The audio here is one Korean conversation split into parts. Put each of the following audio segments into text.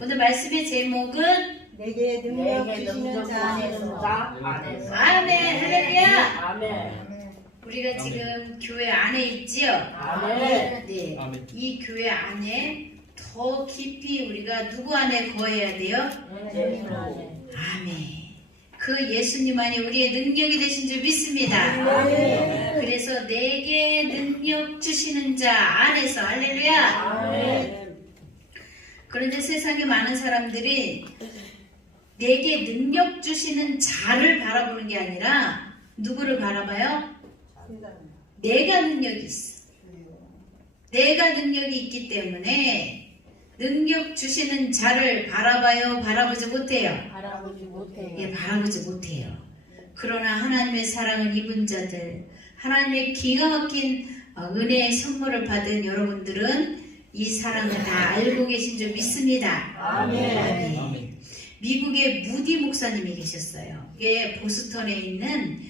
오늘 말씀의 제목은 내게 능력 주시는 자 안에서. 아멘. 할렐루야. 아멘. 우리가 지금 교회 안에 있지요? 아멘. 네. 아멘. 이 교회 안에 더 깊이 우리가 누구 안에 거해야 돼요? 아멘. 그 예수님 안에 우리의 능력이 되신 줄 믿습니다. 그래서 내게 능력 주시는 자 안에서 할렐루야. 그런데 세상에 많은 사람들이 내게 능력 주시는 자를 바라보는 게 아니라 누구를 바라봐요? 내가 능력이 있어. 내가 능력이 있기 때문에 능력 주시는 자를 바라봐요? 바라보지 못해요? 바라보지 못해요. 예, 바라보지 못해요. 그러나 하나님의 사랑을 입은 자들, 하나님의 기가 막힌 은혜의 선물을 받은 여러분들은 이 사랑을 다 알고 계신 줄 믿습니다. 아멘. 아멘. 미국의 무디 목사님이 계셨어요. 이게 보스턴에 있는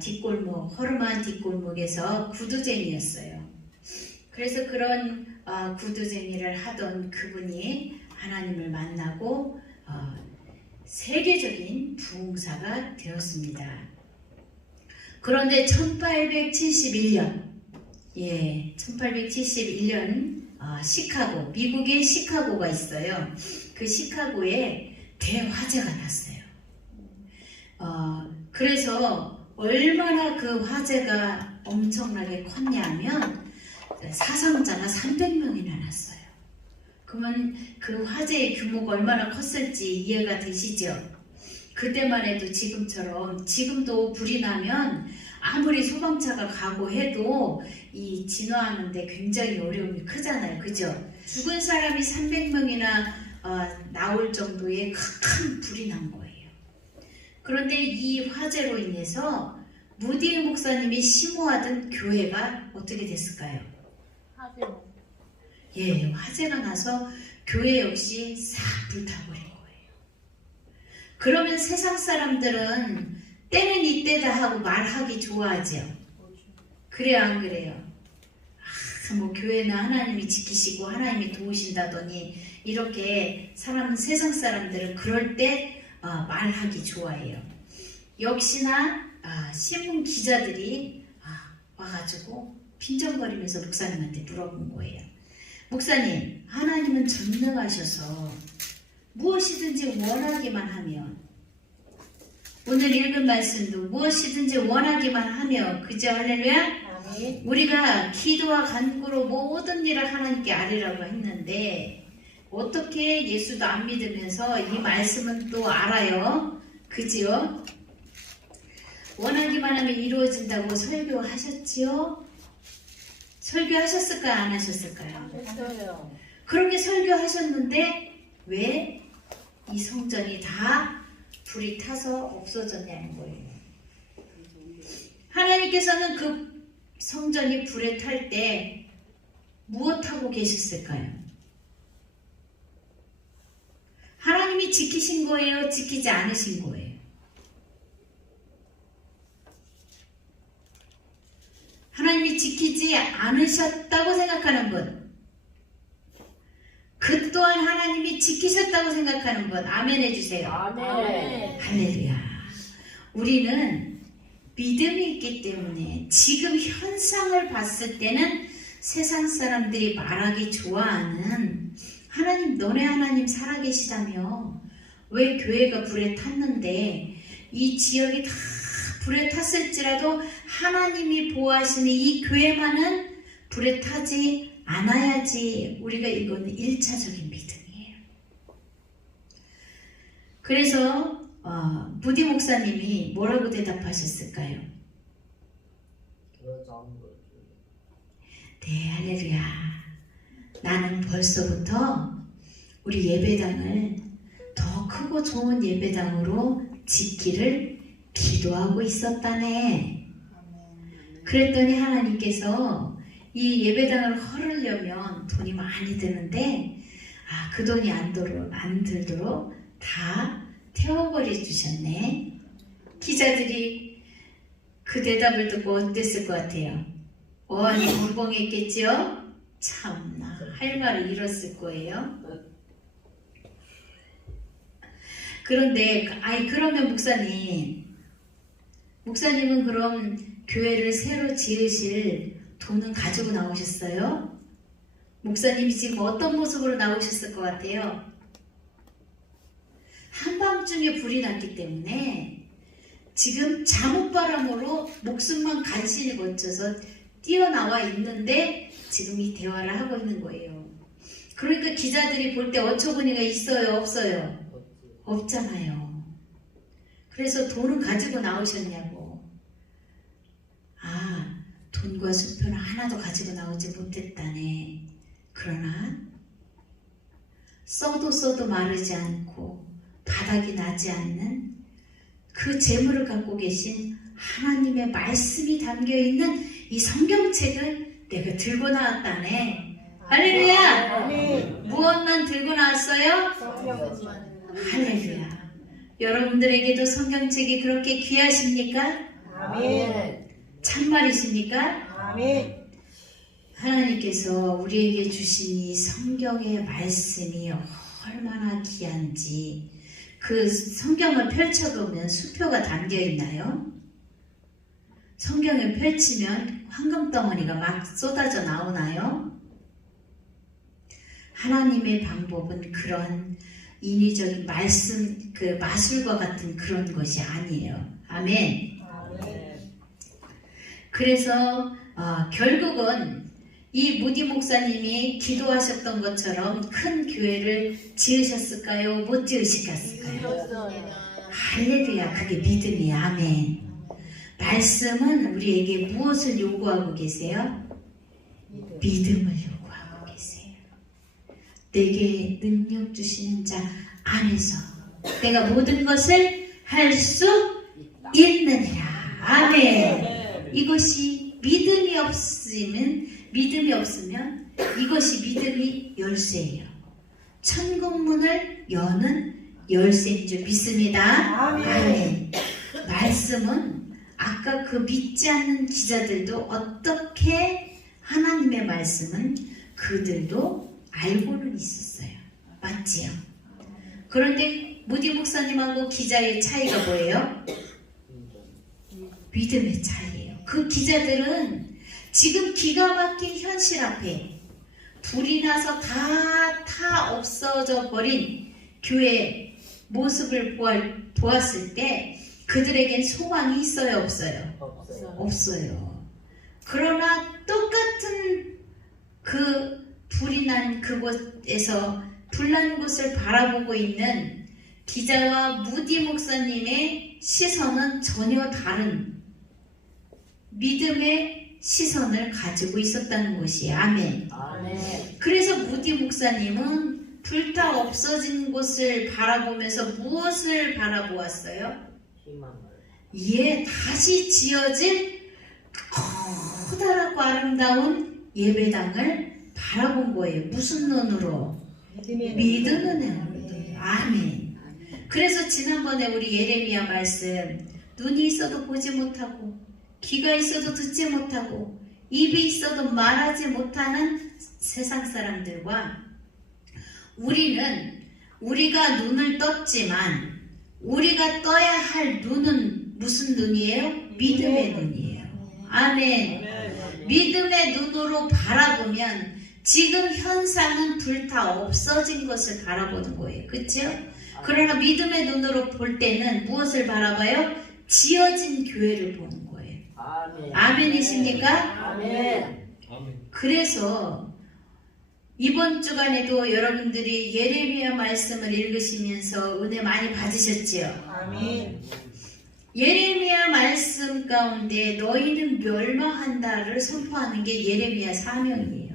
뒷골목, 허름한 뒷골목에서 구두쟁이였어요. 그래서 그런 구두쟁이를 하던 그분이 하나님을 만나고 세계적인 부흥사가 되었습니다. 그런데 1871년, 1871년 시카고, 미국의 시카고가 있어요. 그 시카고에 대화재가 났어요. 그래서 얼마나 그 화재가 엄청나게 컸냐면 사상자가 300명이나 났어요. 그러면 그 화재의 규모가 얼마나 컸을지 이해가 되시죠? 그때만 해도 지금처럼, 지금도 불이 나면 아무리 소방차가 가고 해도 이 진화하는데 굉장히 어려움이 크잖아요. 그죠? 죽은 사람이 300명이나 나올 정도의 큰 불이 난 거예요. 그런데 이 화재로 인해서 무디 목사님이 심호하던 교회가 어떻게 됐을까요? 화재가 나서 교회 역시 싹 불타버린 거예요. 그러면 세상 사람들은 때는 이때다 하고 말하기 좋아하죠. 그래요, 안 그래요? 뭐 교회는 하나님이 지키시고 하나님이 도우신다더니 이렇게 세상 사람들은 그럴 때 말하기 좋아해요. 역시나 신문 기자들이 와가지고 빈정거리면서 목사님한테 물어본 거예요. 목사님, 하나님은 전능하셔서 무엇이든지 원하기만 하면, 오늘 읽은 말씀도 무엇이든지 원하기만 하면, 그죠? 할렐루야? 우리가 기도와 간구로 모든 일을 하나님께 아뢰라고 했는데 어떻게 예수도 안 믿으면서 이 말씀은 또 알아요? 그지요? 원하기만 하면 이루어진다고 설교하셨지요? 설교하셨을까요? 안 하셨을까요? 했어요. 그렇게 설교하셨는데 왜 이 성전이 다 불이 타서 없어졌냐는 거예요. 하나님께서는 그 성전이 불에 탈 때 무엇하고 계셨을까요? 하나님이 지키신 거예요? 지키지 않으신 거예요? 하나님이 지키지 않으셨다고 생각하는 분, 그 또한 하나님이 지키셨다고 생각하는 분, 아멘 해주세요. 아멘. 할렐루야. 우리는 믿음이 있기 때문에 지금 현상을 봤을 때는 세상 사람들이 말하기 좋아하는 하나님, 너네 하나님 살아계시다며 왜 교회가 불에 탔는데 이 지역이 다 불에 탔을지라도 하나님이 보호하시는 이 교회만은 불에 타지 않아야지. 우리가 이거는 1차적인 믿음이에요. 그래서 무디 목사님이 뭐라고 대답하셨을까요? 네, 할렐루야. 나는 벌써부터 우리 예배당을 더 크고 좋은 예배당으로 짓기를 기도하고 있었다네. 그랬더니 하나님께서 이 예배당을 헐으려면 돈이 많이 드는데 그 돈이 안 들도록 다 태워버려 주셨네. 기자들이 그 대답을 듣고 어땠을 것 같아요? 어안이 벙벙했겠죠? 참나, 할 말을 잃었을 거예요. 그런데 그러면 목사님은 그럼 교회를 새로 지으실 돈은 가지고 나오셨어요? 목사님이 지금 어떤 모습으로 나오셨을 것 같아요? 한밤중에 불이 났기 때문에 지금 잠옷바람으로 목숨만 간신히 거쳐서 뛰어나와 있는데 지금 이 대화를 하고 있는 거예요. 그러니까 기자들이 볼 때 어처구니가 있어요? 없어요? 없잖아요. 그래서 돈은 가지고 나오셨냐고. 돈과 수표는 하나도 가지고 나오지 못했다네. 그러나 써도 마르지 않고 바닥이 나지 않는 그 재물을 갖고 계신 하나님의 말씀이 담겨있는 이 성경책을 내가 들고 나왔다네. 할렐루야! 무엇만 들고 나왔어요? 할렐루야! 여러분들에게도 성경책이 그렇게 귀하십니까? 아멘. 참말이십니까? 아멘. 하나님께서 우리에게 주신 이 성경의 말씀이 얼마나 귀한지 그 성경을 펼쳐보면 수표가 담겨 있나요? 성경을 펼치면 황금덩어리가 막 쏟아져 나오나요? 하나님의 방법은 그런 인위적인 말씀, 그 마술과 같은 그런 것이 아니에요. 아멘. 그래서 결국은 이 무디 목사님이 기도하셨던 것처럼 큰 교회를 지으셨을까요? 못 지으셨을까요? 할렐루야, 그게 믿음이야. 아멘. 말씀은 우리에게 무엇을 요구하고 계세요? 믿음을 요구하고 계세요. 내게 능력 주시는 자 안에서 내가 모든 것을 할 수 있느니라. 아멘. 이것이 믿음이 없으면 이것이 믿음이 열쇠예요. 천국 문을 여는 열쇠인 줄 믿습니다. 아멘. 말씀은 아까 그 믿지 않는 기자들도 어떻게 하나님의 말씀은 그들도 알고는 있었어요. 맞지요? 그런데 무디 목사님하고 기자의 차이가 뭐예요? 믿음의 차이예요. 그 기자들은 지금 기가 막힌 현실 앞에 불이 나서 다 없어져 버린 교회 모습을 보았을 때 그들에겐 소망이 있어요? 없어요? 없어요. 그러나 똑같은 그 불이 난 그곳에서 불난 곳을 바라보고 있는 기자와 무디 목사님의 시선은 전혀 다른 믿음의 시선을 가지고 있었다는 것이 아멘. 그래서 무디 목사님은 불타 없어진 곳을 바라보면서 무엇을 바라보았어요? 다시 지어질 커다랗고 아름다운 예배당을 바라본 거예요. 무슨 눈으로? 믿음의 눈으로. 아멘. 그래서 지난번에 우리 예레미야 말씀, 눈이 있어도 보지 못하고 귀가 있어도 듣지 못하고 입이 있어도 말하지 못하는 세상 사람들과 우리가 눈을 떴지만 우리가 떠야 할 눈은 무슨 눈이에요? 믿음의 눈이에요. 아멘. 믿음의 눈으로 바라보면 지금 현상은 불타 없어진 것을 바라보는 거예요. 그렇죠? 그러나 믿음의 눈으로 볼 때는 무엇을 바라봐요? 지어진 교회를 보는 거예요. 아멘이십니까? 아멘. 그래서 이번 주간에도 여러분들이 예레미야 말씀을 읽으시면서 은혜 많이 받으셨지요? 아멘. 예레미야 말씀 가운데 너희는 멸망한다를 선포하는 게 예레미야 사명이에요.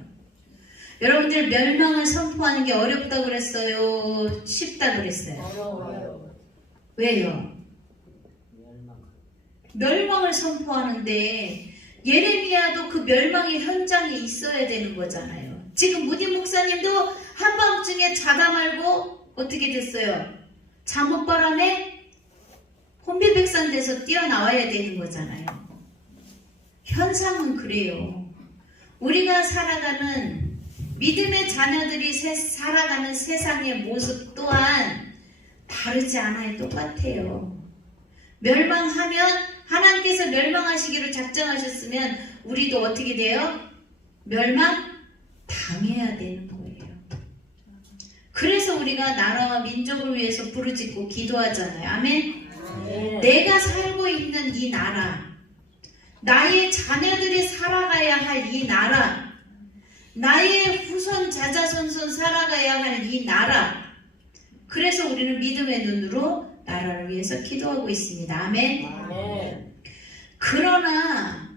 여러분들 멸망을 선포하는 게 어렵다고 그랬어요? 쉽다고 그랬어요? 어려워요. 왜요? 멸망을 선포하는데 예레미야도 그 멸망의 현장에 있어야 되는 거잖아요. 지금 무디 목사님도 한밤중에 자다 말고 어떻게 됐어요? 잠옷바람에 혼비백산돼서 뛰어나와야 되는 거잖아요. 현상은 그래요. 우리가 살아가는 믿음의 자녀들이 살아가는 세상의 모습 또한 다 다르지 않아요. 똑같아요. 멸망하면 하나님께서 멸망하시기로 작정하셨으면 우리도 어떻게 돼요? 멸망 당해야 되는 거예요. 그래서 우리가 나라와 민족을 위해서 부르짖고 기도하잖아요. 아멘. 내가 살고 있는 이 나라, 나의 자녀들이 살아가야 할 이 나라, 나의 후손 자자손손 살아가야 할 이 나라. 그래서 우리는 믿음의 눈으로 나라를 위해서 기도하고 있습니다. 아멘. 그러나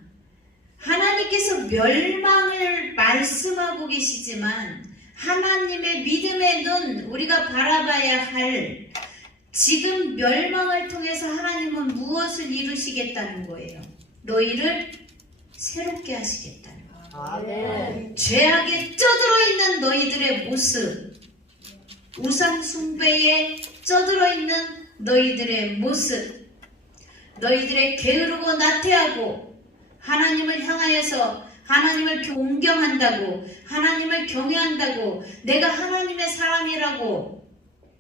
하나님께서 멸망을 말씀하고 계시지만 하나님의 믿음의 눈, 우리가 바라봐야 할 지금 멸망을 통해서 하나님은 무엇을 이루시겠다는 거예요? 너희를 새롭게 하시겠다는 거예요. 죄악에 쩌들어 있는 너희들의 모습, 우상 숭배에 쩌들어 있는 너희들의 모습, 너희들의 게으르고 나태하고 하나님을 향하여서 하나님을 존경한다고, 하나님을 경외한다고, 내가 하나님의 사람이라고,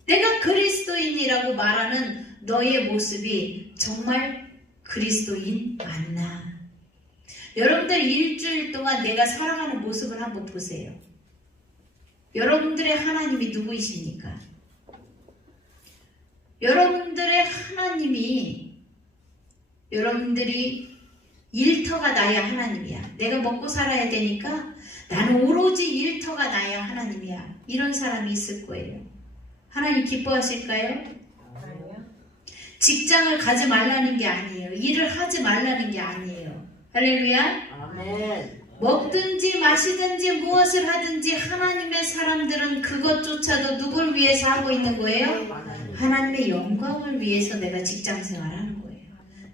내가 그리스도인이라고 말하는 너의 모습이 정말 그리스도인 맞나? 여러분들 일주일 동안 내가 살아가는 모습을 한번 보세요. 여러분들의 하나님이 누구이십니까? 여러분들의 하나님이, 여러분들이 일터가 나야 하나님이야. 내가 먹고 살아야 되니까 나는 오로지 일터가 나야 하나님이야. 이런 사람이 있을 거예요. 하나님 기뻐하실까요? 직장을 가지 말라는 게 아니에요. 일을 하지 말라는 게 아니에요. 할렐루야. 먹든지 마시든지 무엇을 하든지 하나님의 사람들은 그것조차도 누굴 위해서 하고 있는 거예요? 하나님의 영광을 위해서 내가 직장 생활하는 거예요.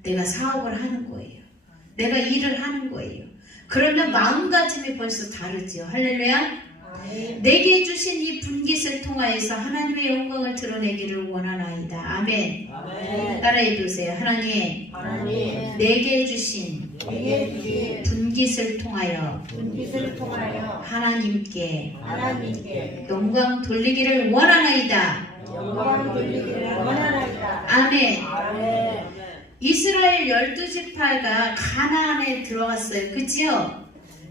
내가 사업을 하는 거예요. 내가 일을 하는 거예요. 그러면 마음가짐이 벌써 다르지요. 할렐루야. 내게 주신 이 분깃을 통하여서 하나님의 영광을 드러내기를 원하나이다. 아멘. 따라해 보세요. 하나님, 내게 주신 분깃을 통하여 하나님께 영광 돌리기를 원하나이다. 아멘. 이스라엘 12지파가 가나안에 들어갔어요. 그치요?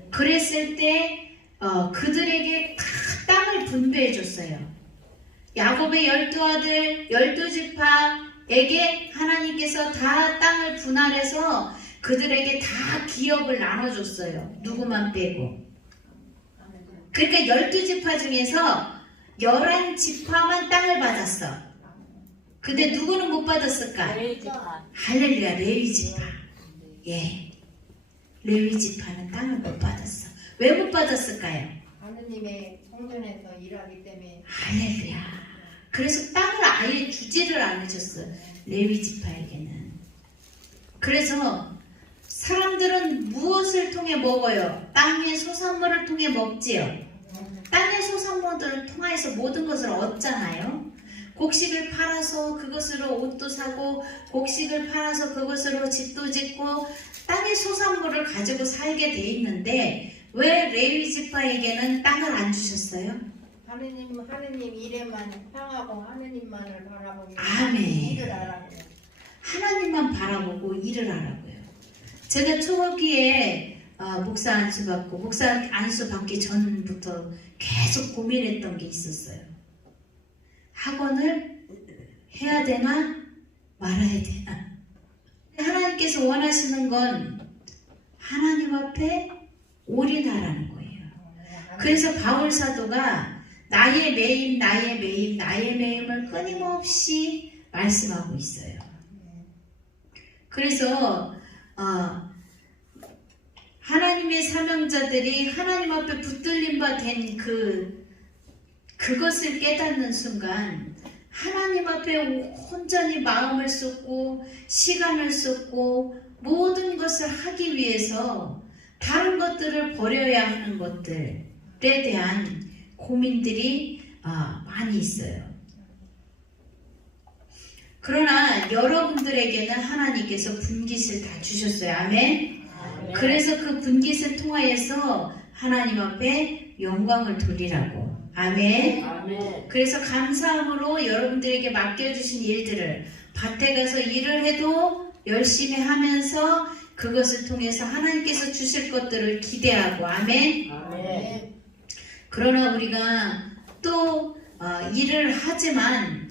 그랬을 때 그들에게 다 땅을 분배해 줬어요. 야곱의 12아들 12지파에게 하나님께서 다 땅을 분할해서 그들에게 다 기업을 나눠줬어요. 누구만 빼고. 그러니까 12지파 중에서 11지파만 땅을 받았어. 근데 누구는 못 받았을까? 할렐루야, 레위지파. 예, 레위지파는 땅을 못 받았어. 왜 못 받았을까요? 하느님의 성전에서 일하기 때문에. 할렐루야. 그래서 땅을 아예 주지를 않으셨어요. 레위지파에게는. 그래서 사람들은 무엇을 통해 먹어요? 땅의 소산물을 통해 먹지요. 땅의 소산물들을 통해서 모든 것을 얻잖아요. 곡식을 팔아서 그것으로 옷도 사고, 곡식을 팔아서 그것으로 집도 짓고, 땅의 소산물을 가지고 살게 돼 있는데 왜 레위지파에게는 땅을 안 주셨어요? 하느님 일에만 향하고 하느님만을 바라보고 아멘. 일을 하라고. 하나님만 바라보고 일을 하라고요. 제가 초기에 목사 안수 받고, 목사 안수 받기 전부터 계속 고민했던 게 있었어요. 학원을 해야 되나 말아야 되나. 하나님께서 원하시는 건 하나님 앞에 올인하라는 거예요. 그래서 바울 사도가 나의 매임을 끊임없이 말씀하고 있어요. 그래서 하나님의 사명자들이 하나님 앞에 붙들림 바 된 그것을 깨닫는 순간 하나님 앞에 온전히 마음을 쏟고 시간을 쏟고 모든 것을 하기 위해서 다른 것들을 버려야 하는 것들에 대한 고민들이 많이 있어요. 그러나 여러분들에게는 하나님께서 분깃을 다 주셨어요. 아멘. 그래서 그 분깃을 통하여서 하나님 앞에 영광을 돌리라고. 아멘. 아멘. 그래서 감사함으로 여러분들에게 맡겨주신 일들을 밭에 가서 일을 해도 열심히 하면서 그것을 통해서 하나님께서 주실 것들을 기대하고 아멘. 아멘. 그러나 우리가 또 일을 하지만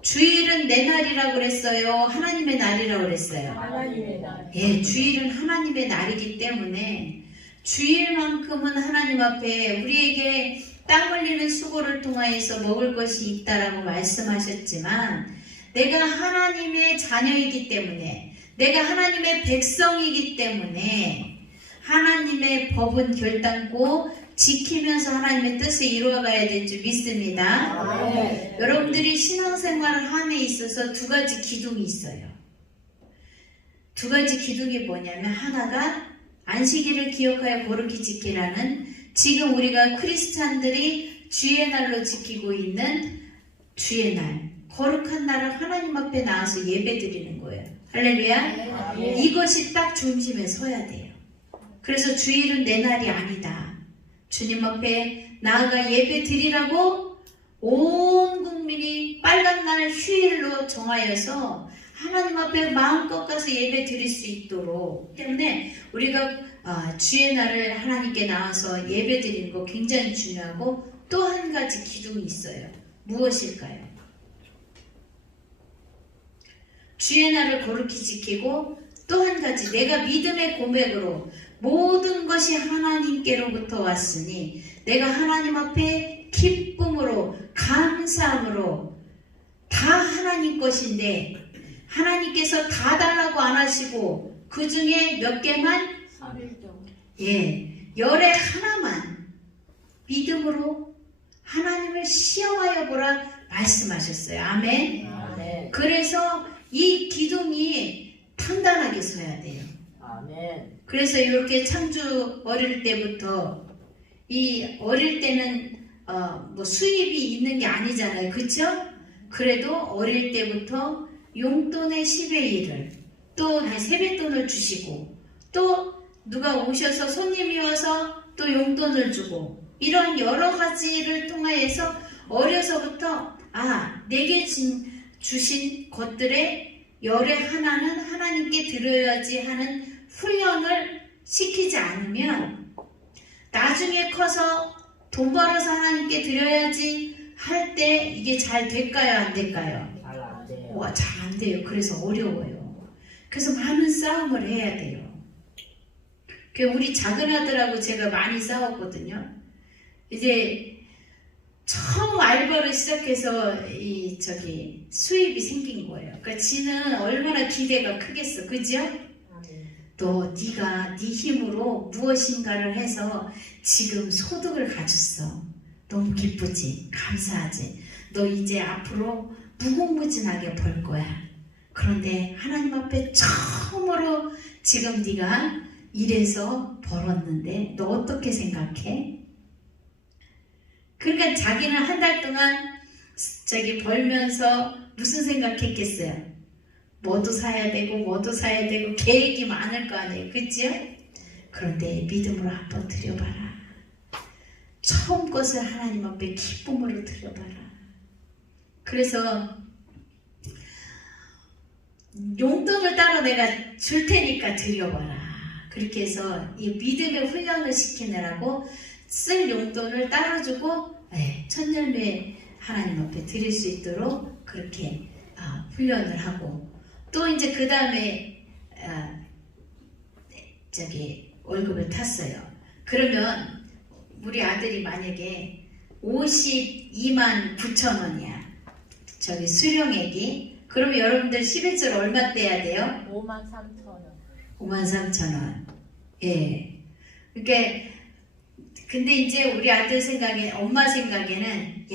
주일은 내 날이라고 그랬어요? 하나님의 날이라고 그랬어요? 하나님의 날. 예, 주일은 하나님의 날이기 때문에 주일만큼은 하나님 앞에 우리에게 땀 흘리는 수고를 통하여서 먹을 것이 있다라고 말씀하셨지만 내가 하나님의 자녀이기 때문에 내가 하나님의 백성이기 때문에 하나님의 법은 결단코 지키면서 하나님의 뜻을 이루어가야 될 줄 믿습니다. 아멘. 여러분들이 신앙생활을 함에 있어서 두 가지 기둥이 있어요. 두 가지 기둥이 뭐냐면 하나가 안식일을 기억하여 거룩히 지키라는 지금 우리가 크리스찬들이 주의 날로 지키고 있는 주의 날, 거룩한 날을 하나님 앞에 나와서 예배 드리는 거예요. 할렐루야. 아멘. 이것이 딱 중심에 서야 돼요. 그래서 주일은 내 날이 아니다. 주님 앞에 나아가 예배 드리라고 온 국민이 빨간 날 휴일로 정하여서 하나님 앞에 마음껏 가서 예배 드릴 수 있도록 때문에 우리가 주의 날을 하나님께 나와서 예배 드리는 거 굉장히 중요하고 또 한 가지 기둥이 있어요. 무엇일까요? 주의 날을 거룩히 지키고 또 한 가지 내가 믿음의 고백으로 모든 것이 하나님께로부터 왔으니 내가 하나님 앞에 기쁨으로 감사함으로 다 하나님 것인데 하나님께서 다 달라고 안 하시고 그 중에 몇 개만 열에 하나만 믿음으로 하나님을 시험하여 보라 말씀하셨어요. 아멘. 아멘. 그래서 이 기둥이 단단하게 서야 돼요. 아멘. 그래서 이렇게 창주 어릴 때부터 이 어릴 때는 뭐 수입이 있는 게 아니잖아요. 그렇죠? 그래도 어릴 때부터 용돈의 10의 1을 또 세뱃돈을 주시고 또 누가 오셔서 손님이 와서 또 용돈을 주고 이런 여러 가지를 통하여서 어려서부터 내게 주신 것들의 열의 하나는 하나님께 드려야지 하는 훈련을 시키지 않으면 나중에 커서 돈 벌어서 하나님께 드려야지 할 때 이게 잘 될까요? 안 될까요? 잘 안 돼요. 잘 안 돼요. 그래서 어려워요. 그래서 많은 싸움을 해야 돼요. 우리 작은 아들하고 제가 많이 싸웠거든요. 이제 처음 알바를 시작해서 수입이 생긴 거예요. 그러니까 지는 얼마나 기대가 크겠어, 그죠? 아멘. 너 네가 네 힘으로 무엇인가를 해서 지금 소득을 가졌어. 너무 기쁘지? 감사하지? 너 이제 앞으로 무궁무진하게 벌 거야. 그런데 하나님 앞에 처음으로 지금 네가 일해서 벌었는데 너 어떻게 생각해? 그러니까 자기는 한 달 동안 벌면서 무슨 생각했겠어요? 뭐도 사야 되고 계획이 많을 거 아니에요. 그렇죠? 그런데 믿음으로 한번 드려봐라. 처음 것을 하나님 앞에 기쁨으로 드려봐라. 그래서 용돈을 따로 내가 줄 테니까 드려봐라. 그렇게 해서 이 믿음의 훈련을 시키느라고 쓸 용돈을 따로 주고 천열매 하나님 앞에 드릴 수 있도록 그렇게 훈련을 하고 또 이제 그 다음에 월급을 탔어요. 그러면 우리 아들이 만약에 52만 9천 원이야. 수령액이. 그러면 여러분들 11절 얼마 떼야 돼요? 5만 3천 원. 5만 3천 원. 예. 그러니까 근데 이제 우리 아들 엄마 생각에는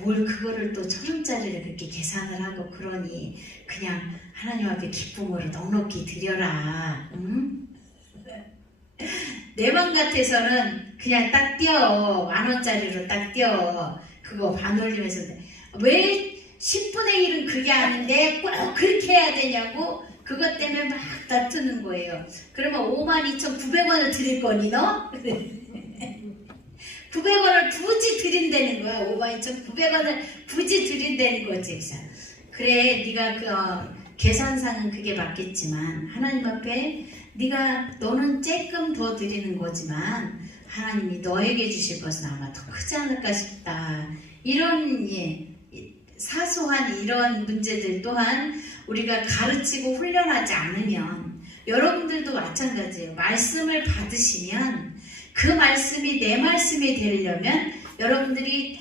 뭘 그거를 또 1,000원짜리를 그렇게 계산을 하고 그러니 그냥 하나님 앞에 기쁨으로 넉넉히 드려라. 응? 내 맘 같아서는 그냥 딱 띄어. 10,000원짜리로 딱 띄어. 그거 반 올리면서 왜 10분의 1은 그게 아닌데 꼭 그렇게 해야 되냐고 그것 때문에 막 다투는 거예요. 그러면 52,900원을 드릴 거니 너? 900원을 굳이 드린다는 거야. 52,900원을 굳이 드린다는 거지. 그래, 네가 계산상은 그게 맞겠지만 하나님 앞에 너는 조금 더 드리는 거지만 하나님이 너에게 주실 것은 아마 더 크지 않을까 싶다. 이런 사소한 이런 문제들 또한 우리가 가르치고 훈련하지 않으면 여러분들도 마찬가지예요. 말씀을 받으시면 그 말씀이 내 말씀이 되려면 여러분들이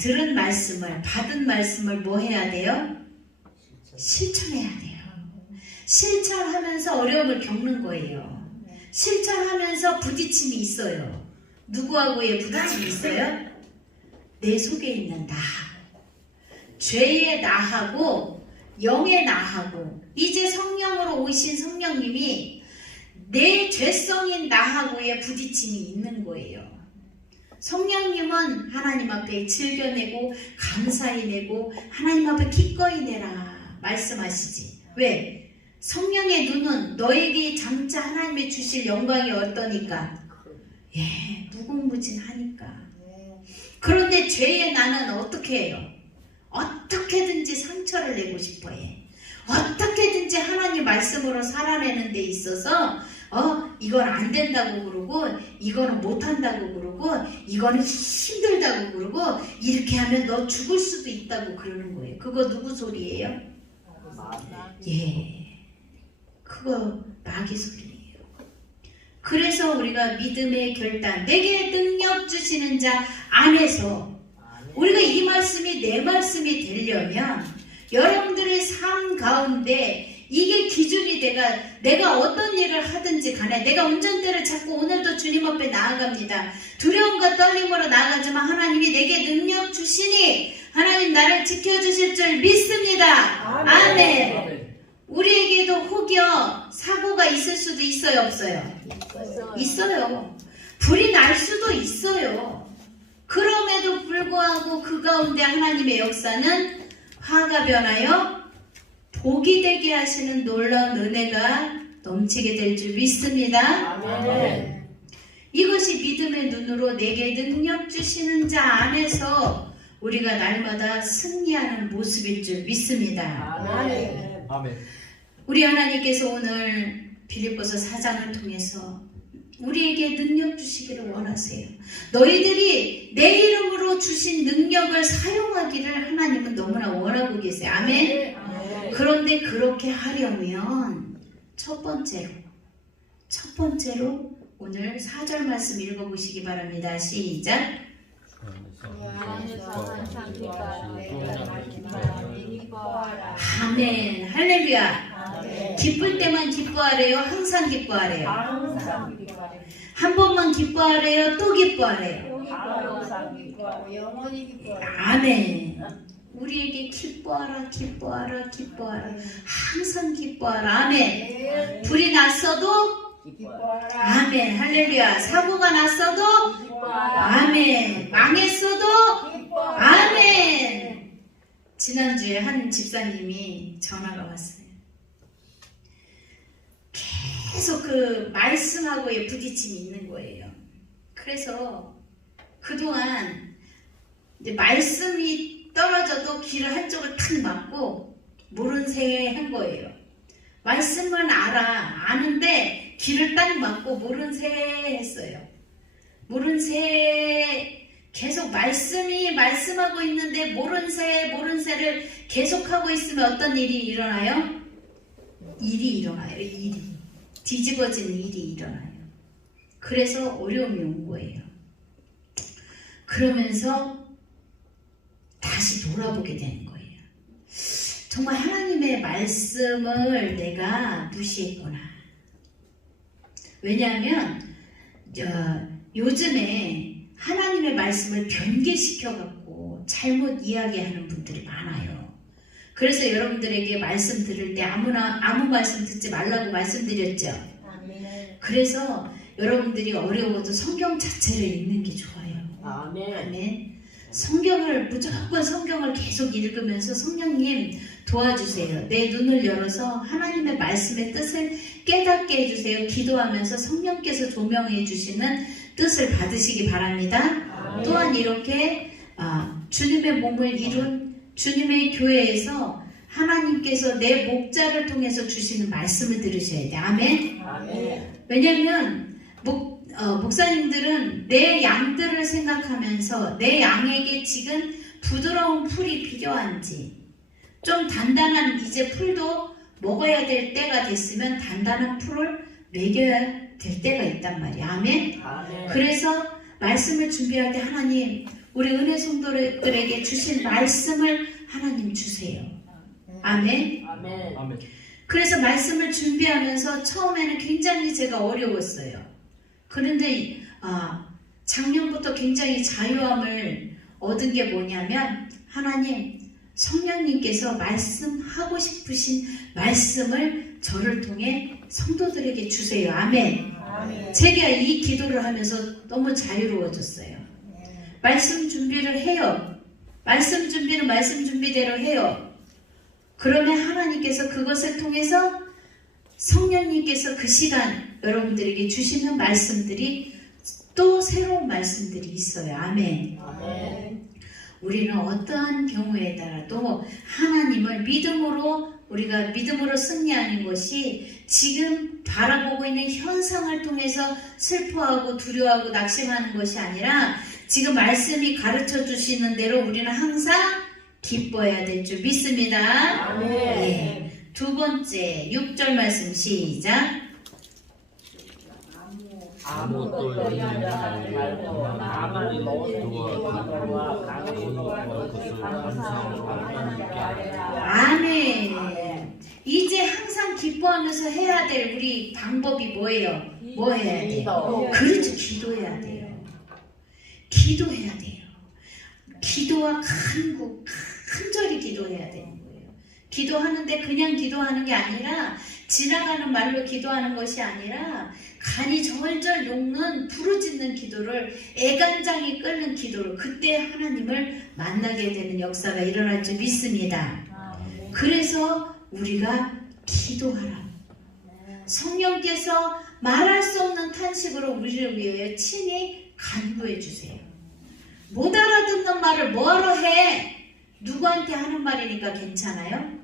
들은 말씀을 받은 말씀을 뭐 해야 돼요? 실천해야 돼요. 실천하면서 어려움을 겪는 거예요. 실천하면서 부딪힘이 있어요. 누구하고의 부딪힘이 있어요? 내 속에 있는 나하고 죄의 나하고 영의 나하고 이제 성령으로 오신 성령님이 내 죄성인 나하고의 부딪힘이 있는 거예요. 성령님은 하나님 앞에 즐겨내고 감사히 내고 하나님 앞에 기꺼이 내라 말씀하시지. 왜? 성령의 눈은 너에게 장차 하나님이 주실 영광이 어떠니까? 무궁무진하니까. 그런데 죄의 나는 어떻게 해요? 어떻게든지 상처를 내고 싶어 해. 어떻게든지 하나님 말씀으로 살아내는 데 있어서 이건 안 된다고 그러고 이거는 못한다고 그러고 이거는 힘들다고 그러고 이렇게 하면 너 죽을 수도 있다고 그러는 거예요. 그거 누구 소리예요? 그거 마귀 소리예요. 그래서 우리가 믿음의 결단, 내게 능력 주시는 자 안에서 우리가 이 말씀이 내 말씀이 되려면 여러분들의 삶 가운데 이게 기준이 내가 어떤 일을 하든지 간에 내가 운전대를 잡고 오늘도 주님 앞에 나아갑니다. 두려움과 떨림으로 나아가지만 하나님이 내게 능력 주시니 하나님 나를 지켜주실 줄 믿습니다. 아멘. 우리에게도 혹여 사고가 있을 수도 있어요, 없어요? 있어요. 불이 날 수도 있어요. 그럼에도 불구하고 그 가운데 하나님의 역사는 화가 변하여 복이 되게 하시는 놀라운 은혜가 넘치게 될 줄 믿습니다. 아멘. 이것이 믿음의 눈으로 내게 능력 주시는 자 안에서 우리가 날마다 승리하는 모습일 줄 믿습니다. 아멘. 아멘. 우리 하나님께서 오늘 빌립보서 4장을 통해서 우리에게 능력 주시기를 원하세요. 너희들이 내 이름으로 주신 능력을 사용하기를 하나님은 너무나 원하고 계세요. 아멘. 그런데 그렇게 하려면 첫 번째로 오늘 4절 말씀 읽어보시기 바랍니다. 시작. 아멘. 할렐루야. 기쁠 때만 기뻐하래요? 항상 기뻐하래요? 한 번만 기뻐하래요? 또 기뻐하래요? 영원히 기뻐하라. 아멘. 우리에게 기뻐하라. 항상 기뻐하라. 아멘. 불이 났어도 기뻐하라. 아멘. 할렐루야. 사고가 났어도 아멘. 망했어도 기뻐하라. 아멘. 지난주에 한 집사님이 전화가 왔어요. 계속 그 말씀하고의 부딪힘이 있는 거예요. 그래서 그동안 이제 말씀이 떨어져도 귀를 한쪽을 탁 막고 모른 새 한 거예요. 말씀은 아는데 귀를 딱 막고 모른 새 했어요. 모른 새 계속 말씀하고 있는데 모른 새를 계속하고 있으면 어떤 일이 일어나요? 일이 일어나요. 뒤집어지는 일이 일어나요. 그래서 어려움이 온 거예요. 그러면서 다시 돌아보게 되는 거예요. 정말 하나님의 말씀을 내가 무시했구나. 왜냐하면 요즘에 하나님의 말씀을 변개시켜갖고 잘못 이야기하는 분들이 많아요. 그래서 여러분들에게 말씀 들을 때 아무 말씀 듣지 말라고 말씀드렸죠. 그래서 여러분들이 어려워도 성경 자체를 읽는 게 좋아요. 아멘. 무조건 성경을 계속 읽으면서 성령님 도와주세요. 내 눈을 열어서 하나님의 말씀의 뜻을 깨닫게 해주세요. 기도하면서 성령께서 조명해 주시는 뜻을 받으시기 바랍니다. 또한 이렇게 주님의 몸을 이룬 주님의 교회에서 하나님께서 내 목자를 통해서 주시는 말씀을 들으셔야 돼. 아멘. 아멘. 왜냐면 목사님들은 내 양들을 생각하면서 내 양에게 지금 부드러운 풀이 필요한지, 좀 단단한 이제 풀도 먹어야 될 때가 됐으면 단단한 풀을 먹여야 될 때가 있단 말이야. 아멘. 아멘. 그래서 말씀을 준비할 때 하나님, 우리 은혜 성도들에게 주신 말씀을 하나님 주세요. 아멘. 아멘. 아멘. 그래서 말씀을 준비하면서 처음에는 굉장히 제가 어려웠어요. 그런데 작년부터 굉장히 자유함을 얻은 게 뭐냐면, 하나님, 성령님께서 말씀하고 싶으신 말씀을 저를 통해 성도들에게 주세요. 아멘. 아멘. 제가 이 기도를 하면서 너무 자유로워졌어요. 말씀 준비를 해요. 말씀 준비를 말씀 준비대로 해요. 그러면 하나님께서 그것을 통해서 성령님께서 그 시간 여러분들에게 주시는 말씀들이 또 새로운 말씀들이 있어요. 아멘. 아멘. 우리는 어떠한 경우에 따라도 하나님을 우리가 믿음으로 승리하는 것이 지금 바라보고 있는 현상을 통해서 슬퍼하고 두려워하고 낙심하는 것이 아니라 지금 말씀이 가르쳐 주시는 대로 우리는 항상 기뻐해야 될 줄 믿습니다. 아멘. 네. 두 번째 6절 말씀 시작. 아무것도 염려하지 말고 다만 모든 기도와 간구와 그것을 감사함으로 하나님께 아뢰라. 아멘. 이제 항상 기뻐하면서 해야 될 우리 방법이 뭐예요? 뭐 해야 돼요? 그렇죠. 기도해야 돼요. 기도해야 돼요. 기도와 간절히 기도해야 되는 거예요. 기도하는데 그냥 기도하는 게 아니라, 지나가는 말로 기도하는 것이 아니라, 간이 절절 녹는 부르짖는 기도를, 애간장이 끓는 기도를, 그때 하나님을 만나게 되는 역사가 일어날 줄 믿습니다. 그래서 우리가 기도하라. 성령께서 말할 수 없는 탄식으로 우리를 위해 친히 간구해 주세요. 못 알아듣는 말을 뭐하러 해? 누구한테 하는 말이니까 괜찮아요?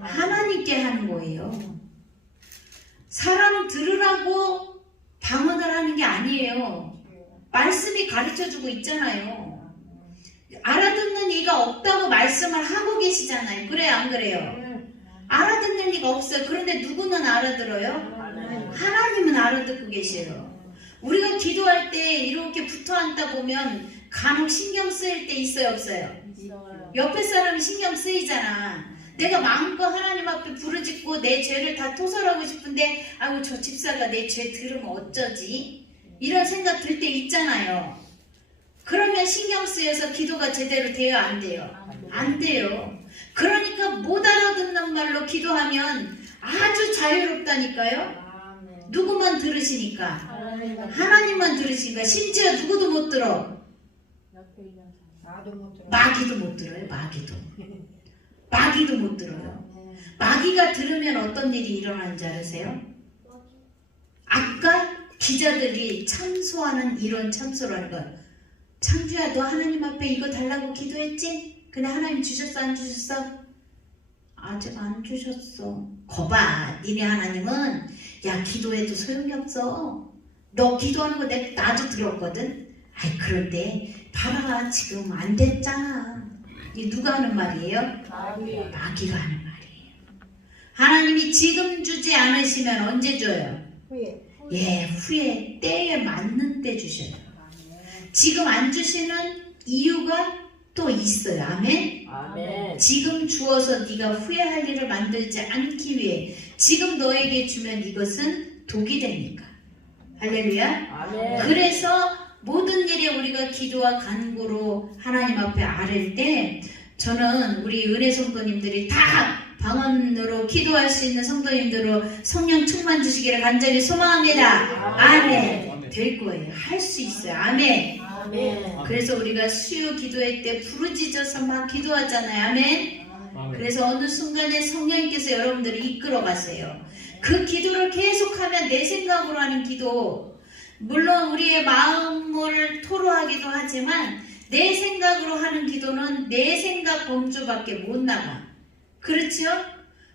하나님께 하는 거예요. 사람 들으라고 방언을 하는 게 아니에요. 말씀이 가르쳐주고 있잖아요. 알아듣는 이가 없다고 말씀을 하고 계시잖아요. 그래요, 안 그래요? 알아듣는 이가 없어요. 그런데 누구는 알아들어요? 하나님은 알아듣고 계셔요. 우리가 기도할 때 이렇게 붙어 앉다 보면 간혹 신경 쓰일 때 있어요, 없어요? 옆에 사람이 신경 쓰이잖아. 내가 마음껏 하나님 앞에 부르짖고 내 죄를 다 토설하고 싶은데, 아이고 저 집사가 내 죄 들으면 어쩌지? 이런 생각 들 때 있잖아요. 그러면 신경 쓰여서 기도가 제대로 돼요, 안 돼요? 안 돼요. 그러니까 못 알아듣는 말로 기도하면 아주 자유롭다니까요. 누구만 들으시니까, 하나님만 들으시니까. 심지어 누구도 못 들어. 마귀도 못 들어요. 마귀도 못 들어요. 마귀가 들으면 어떤 일이 일어나는 줄 아세요? 아까 기자들이 참소하는 이런 참소를 하는 거예요. 창주야, 너 하나님 앞에 이거 달라고 기도했지? 근데 하나님 주셨어, 안 주셨어? 아직 안 주셨어. 거봐, 니네 하나님은 야, 기도해도 소용이 없어. 너 기도하는 거 나도 들었거든. 아이, 그런데 봐라, 지금 안 됐잖아. 이 누가 하는 말이에요? 마귀가 하는 말이에요. 하나님이 지금 주지 않으시면 언제 줘요? 예, 후에 때에 맞는 때 주셔요. 지금 안 주시는 이유가 또 있어요. 아멘? 아멘. 지금 주어서 네가 후회할 일을 만들지 않기 위해 지금 너에게 주면 이것은 독이 되니까. 할렐루야. 아멘. 그래서 모든 일에 우리가 기도와 간구로 하나님 앞에 아랠 때, 저는 우리 은혜 성도님들이 다 방언으로 기도할 수 있는 성도님들로 성령 충만 주시기를 간절히 소망합니다. 아멘. 될 거예요. 할 수 있어요. 아멘. 아멘. 그래서 우리가 수요 기도회 때 부르짖어서 막 기도하잖아요. 아멘. 그래서 어느 순간에 성령님께서 여러분들을 이끌어 가세요. 그 기도를 계속하면 내 생각으로 하는 기도, 물론 우리의 마음을 토로하기도 하지만 내 생각으로 하는 기도는 내 생각 범주밖에 못 나가. 그렇죠?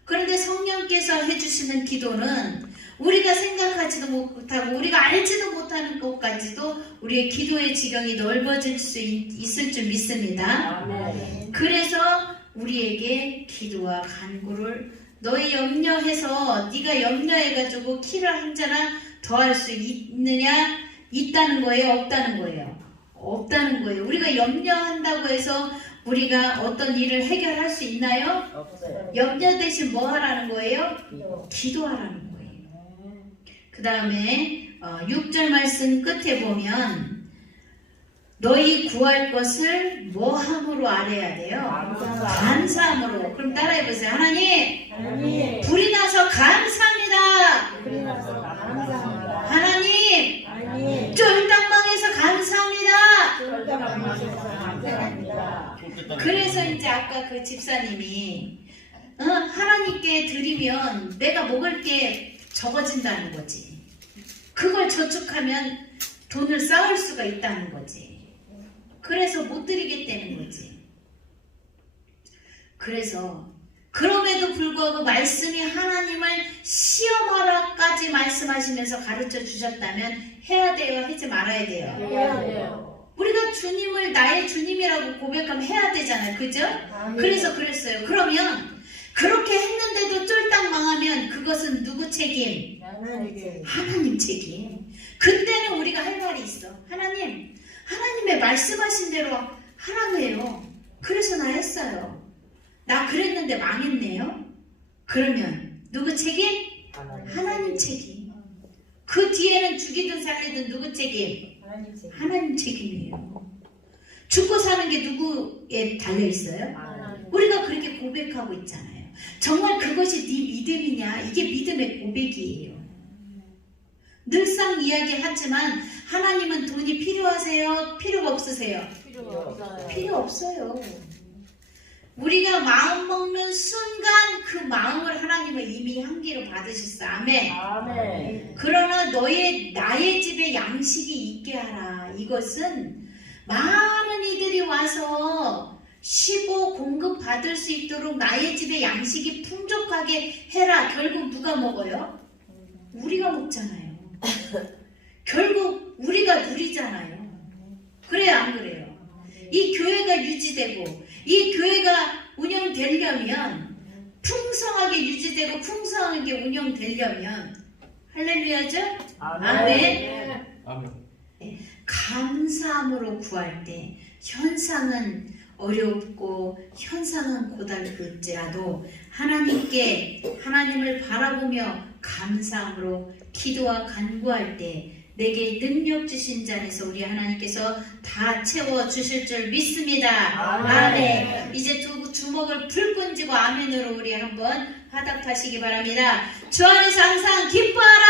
그런데 성령께서 해주시는 기도는 우리가 생각하지도 못하고 우리가 알지도 못하는 것까지도 우리의 기도의 지경이 넓어질 수 있을 줄 믿습니다. 아멘. 그래서 우리에게 기도와 간구를 너희 염려해서 네가 염려해가지고 키를 한 자나 더할 수 있느냐? 있다는 거예요? 없다는 거예요? 없다는 거예요. 우리가 염려한다고 해서 우리가 어떤 일을 해결할 수 있나요? 없어요. 염려 대신 뭐 하라는 거예요? 기도. 기도하라는 거예요. 그 다음에 6절 말씀 끝에 보면 너희 구할 것을 뭐 함으로 아뢰야 돼요? 감사함으로. 그럼 따라해보세요. 하나님, 하나님, 불이 나서 감사합니다. 불이 나서 감사합니다. 하나님, 하나님, 쫄딱망해서 감사합니다. 쫄딱망해서 감사합니다. 그래서 이제 아까 그 집사님이 하나님께 드리면 내가 먹을 게 적어진다는 거지. 그걸 저축하면 돈을 쌓을 수가 있다는 거지. 그래서 못 드리겠다는 거지. 그래서 그럼에도 불구하고 말씀이 하나님을 시험하라까지 말씀하시면서 가르쳐 주셨다면 해야 돼요? 하지 말아야 돼요? 해야 돼요. 우리가 주님을 나의 주님이라고 고백하면 해야 되잖아요. 그죠? 그래서 그랬어요. 그러면 그렇게 했는데도 쫄딱 망하면 그것은 누구 책임? 하나님께 하나님 책임. 그때는 우리가 할 말이 있어. 하나님의 말씀하신 대로 하라고요. 그래서 나 했어요. 나 그랬는데 망했네요. 그러면 누구 책임? 하나님 책임. 그 뒤에는 죽이든 살리든 누구 책임? 하나님 책임. 하나님 책임이에요. 죽고 사는 게 누구에 달려 있어요? 하나님. 우리가 그렇게 고백하고 있잖아요. 정말 그것이 네 믿음이냐? 이게 믿음의 고백이에요. 늘상 이야기하지만 하나님은 돈이 필요하세요? 필요가 없으세요? 필요 없어요. 필요 없어요. 우리가 마음 먹는 순간 그 마음을 하나님은 이미 향기로 받으셨어. 아멘. 아멘. 그러나 나의 집에 양식이 있게 하라. 이것은 많은 이들이 와서 쉬고 공급받을 수 있도록 나의 집에 양식이 풍족하게 해라. 결국 누가 먹어요? 우리가 먹잖아요. 결국 우리가 누리잖아요. 그래요, 안 그래요? 이 교회가 유지되고 이 교회가 운영되려면 풍성하게 유지되고 풍성하게 운영되려면 할렐루야죠? 아멘. 아멘. 감사함으로 구할 때 현상은 어렵고 현상은 고달플지라도 하나님을 바라보며 감사함으로 기도와 간구할 때 내게 능력 주신 자 안에서 우리 하나님께서 다 채워주실 줄 믿습니다. 아멘. 이제 두 주먹을 불끈 쥐고 아멘으로 우리 한번 화답하시기 바랍니다. 주 안에서 항상 기뻐하라.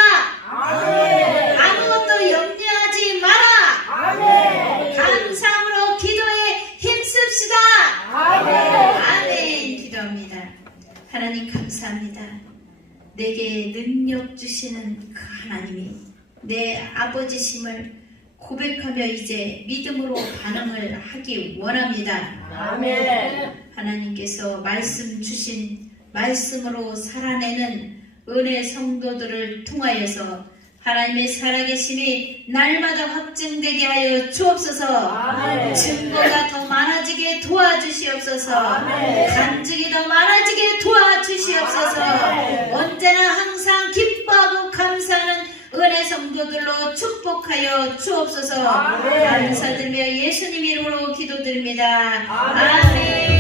아무것도 염려하지 마라. 감사함으로 기도에 힘씁시다. 아멘. 기도합니다. 하나님 감사합니다. 내게 능력 주시는 그 하나님이 내 아버지심을 고백하며 이제 믿음으로 반응을 하기 원합니다. 아멘. 하나님께서 말씀 주신 말씀으로 살아내는 은혜 성도들을 통하여서 하나님의 살아계심이 날마다 확증되게 하여 주옵소서. 아멘. 증거가 더 많아지게 도와주시옵소서. 아멘. 간증이 더 많아지게 도와주시옵소서. 아멘. 언제나 항상 기뻐하고 감사하는 은혜 성도들로 축복하여 주옵소서. 아멘. 감사드리며 예수님 이름으로 기도드립니다. 아멘. 아멘.